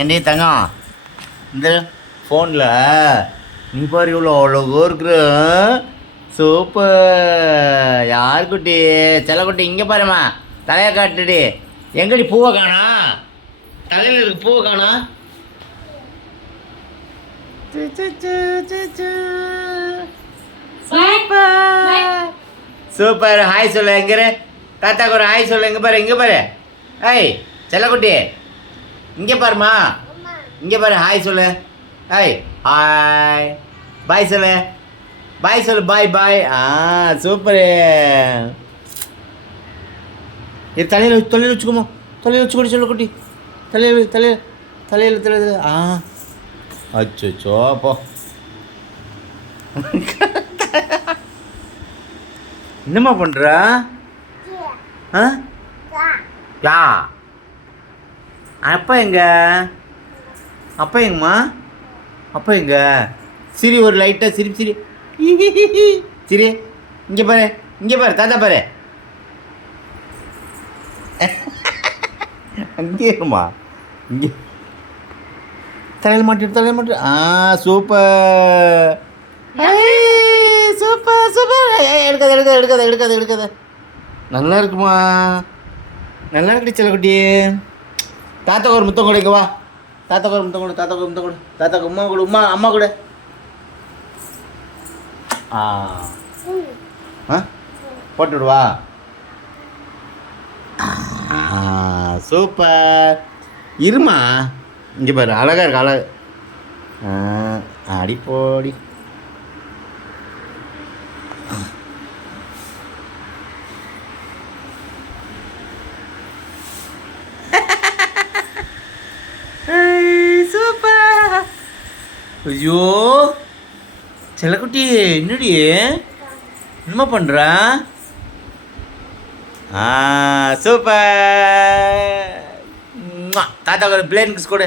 ஏண்டி தங்கம் இந்த ஃபோனில் நீ பாரு இவ்வளோ அவ்வளோ இருக்கிற சூப்பர். யார் குட்டி செல்லக்குட்டி இங்கே பாருமா, தலையை காட்டுடி. எங்கடி பூவை காணா? தலையில் இருக்கு பூவை காணா? Super super. ஹாய் சொல்லு. எங்கே தாத்தாக்கு ஒரு ஹாய் சொல்லு. எங்கே பாரு, இங்கே பாரு. ஹாய் செல்லக்குட்டி இங்கே பாருமா, இங்கே பாரு. ஹாய் சொல்லு. Hi hi. பாய் சொல்லு. பாய் சொல்லு. பாய் பாய். சூப்பரு. இது தலையில் வச்சுக்கோமா, தலையில் வச்சுக்கோடி செல்லக்குட்டி. தலையில் அச்சோ அப்போ என்னம்மா பண்ணுற? யா அப்பா எங்க? அப்பா எங்கம்மா? அப்பா எங்க? சிரி ஒரு லைட்டாக சிரி சிரி சிரி. இங்கே பாரு, இங்கே பாரு, தாத்தா பாரு. அங்கே இருமா, இங்கே தலையில் மாட்டு. Super super super. எடுக்காத. நல்லா இருக்குமா? நல்லா இருக்கு செல்லக்குட்டி. தாத்தாக்கு ஒரு முத்தம் கொடுக்க வா. தாத்தாக்கு ஒரு முத்தம் கொடு. தாத்தாக்கு உமா கொடு. அம்மா கொடு. போட்டு விடுவா. சூப்பர். இருமா, இங்கே பாரு, அழகா இருக்கு. அழகு. அடி போடி. சூப்பர். ஐயோ செல்லக்குட்டி என்னடி என்னமா பண்ற? சூப்பர். தாத்தா ஒரு பிளேன் கிஸ் கொடு.